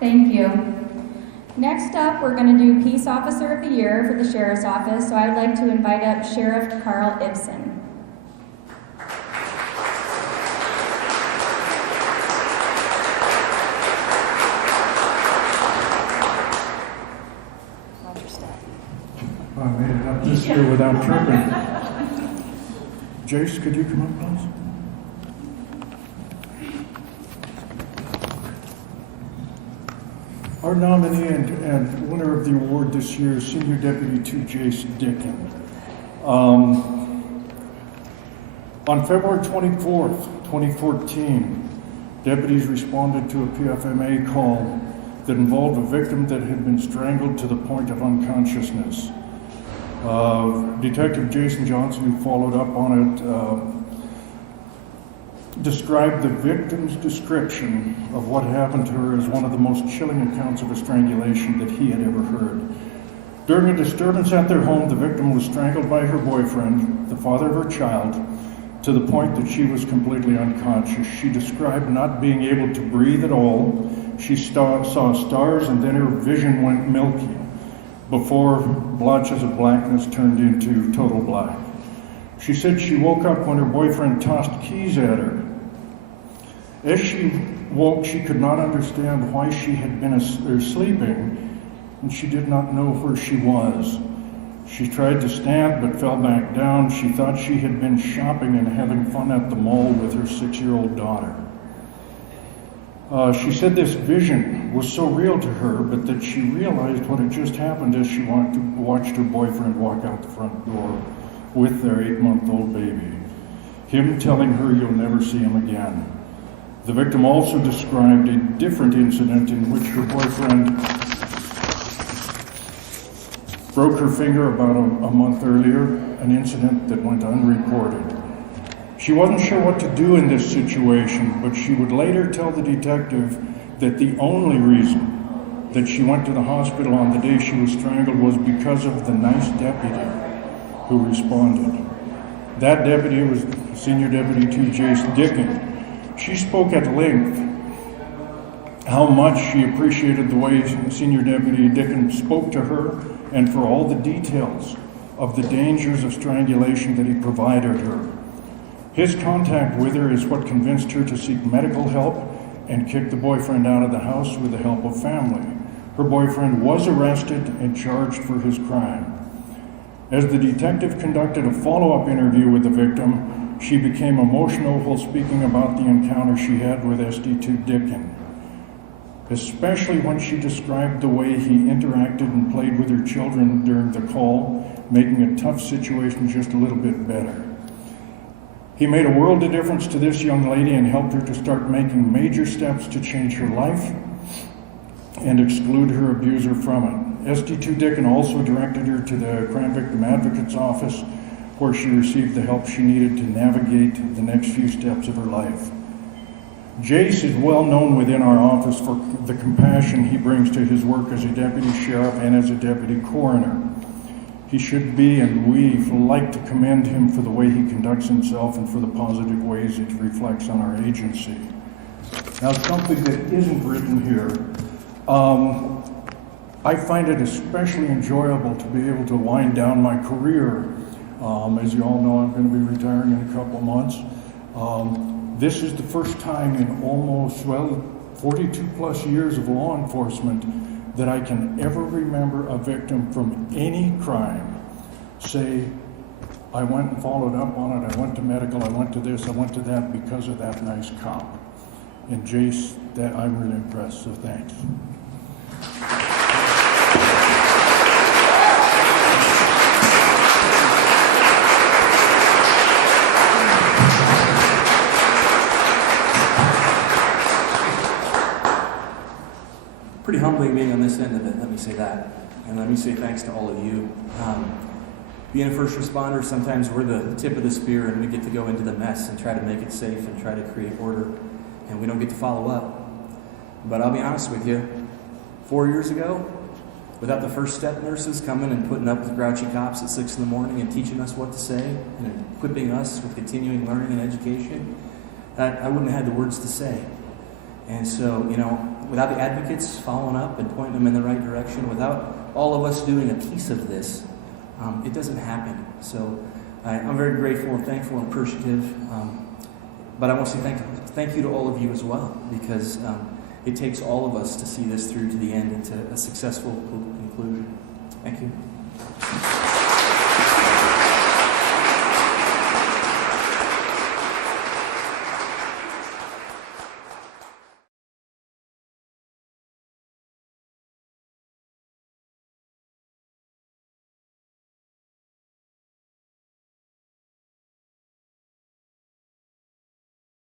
Thank you. Next up, we're going to do Peace Officer of the Year for the Sheriff's Office, so I'd like to invite up Sheriff Carl Ibsen. I made it up this year without tripping. Jace, could you come up, please? Our nominee and winner of the award this year is Senior Deputy 2 Jace Dicken. On February 24th, 2014, deputies responded to a PFMA call that involved a victim that had been strangled to the point of unconsciousness. Detective Jason Johnson, who followed up on it, described the victim's description of what happened to her as one of the most chilling accounts of a strangulation that he had ever heard. During a disturbance at their home, the victim was strangled by her boyfriend, the father of her child, to the point that she was completely unconscious. She described not being able to breathe at all. She saw stars, and then her vision went milky before blotches of blackness turned into total black. She said she woke up when her boyfriend tossed keys at her. As she woke, she could not understand why she had been sleeping, and she did not know where she was. She tried to stand but fell back down. She thought she had been shopping and having fun at the mall with her 6-year-old daughter. She said this vision was so real to her, but that she realized what had just happened as she watched her boyfriend walk out the front door with their 8-month-old baby. Him telling her, "You'll never see him again." The victim also described a different incident in which her boyfriend broke her finger about a month earlier, an incident that went unreported. She wasn't sure what to do in this situation, but she would later tell the detective that the only reason that she went to the hospital on the day she was strangled was because of the nice deputy who responded. That deputy was Senior Deputy 2 Jace Dicken. She spoke at length how much she appreciated the way Senior Deputy Dicken spoke to her and for all the details of the dangers of strangulation that he provided her. His contact with her is what convinced her to seek medical help and kick the boyfriend out of the house with the help of family. Her boyfriend was arrested and charged for his crime. As the detective conducted a follow-up interview with the victim, she became emotional while speaking about the encounter she had with SD2 Dicken, especially when she described the way he interacted and played with her children during the call, making a tough situation just a little bit better. He made a world of difference to this young lady and helped her to start making major steps to change her life and exclude her abuser from it. SD2 Dicken also directed her to the Crime Victim Advocate's office, where she received the help she needed to navigate the next few steps of her life. Jace is well known within our office for the compassion he brings to his work as a deputy sheriff and as a deputy coroner. He should be, and we like to commend him for the way he conducts himself and for the positive ways it reflects on our agency. Now, something that isn't written here, I find it especially enjoyable to be able to wind down my career. As you all know, I'm going to be retiring in a couple of months. This is the first time in almost, 42 plus years of law enforcement that I can ever remember a victim from any crime say, "I went and followed up on it, I went to medical, I went to this, I went to that because of that nice cop." And Jace, that I'm really impressed, so thanks. Pretty humbling being on this end of it, let me say that. And let me say thanks to all of you. Being a first responder, sometimes we're the tip of the spear and we get to go into the mess and try to make it safe and try to create order, and we don't get to follow up. But I'll be honest with you, 4 years ago, without the first step nurses coming and putting up with grouchy cops at 6 in the morning and teaching us what to say and equipping us with continuing learning and education, I wouldn't have had the words to say. And so, without the advocates following up and pointing them in the right direction, without all of us doing a piece of this, it doesn't happen. So I'm very grateful and thankful and appreciative. But I want to say thank you to all of you as well, because it takes all of us to see this through to the end and to a successful conclusion. Thank you.